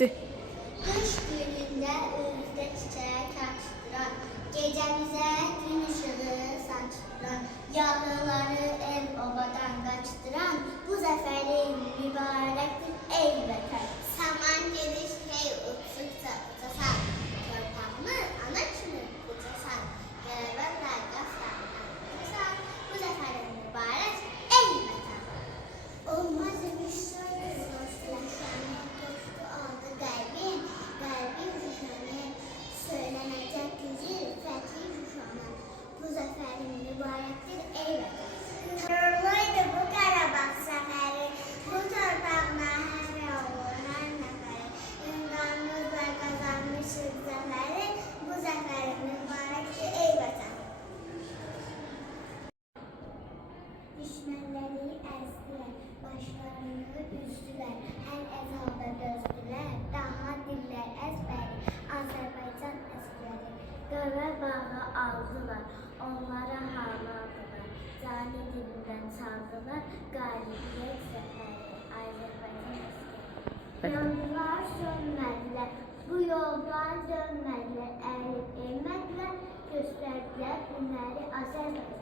getdi. Kış günündə önümüzdə çiçək açdıran, gecəmizə gün ışığı saçdıran, yağlıları el obadan qaçdıran, bu zəfərin mübarəkdir ey vətən. Saman geniş hey uçtukça uçasan, torpağımı ana kimi uçasan, qələbənlə qaslarından uçasan, bu zəfərin mübarək ey vətən. Olmaz imiş söylür dostlaşanı, dostu aldı qəlbim, qəlbim şüşanı, söylənəcək gücü fəthi şüşanı, bu zəfərin mübarəkdir ey vətən. Qürurluydu bu Qarabağ səfəri, bu torpağına həsr olur hər nəfəri, ünvanımızla qazanmışıq zəfəri, bu zəfərin mübarəkdir ey vətən. Düşmənləri əzdilər, başlarını üzdülər, hər əzaba dözdülər, daha dillər əzbəri, Azərbaycan əskəri, Qarabağı aldılar, onlara haladılar, cani dilindən çaldılar, qalibiyyət zəfəri, Azərbaycan əskəri. Yandılar, sönmədilər, bu yoldan dönmədilər, əyilib eymədilər, göstərdilər hünəri Azərbaycan.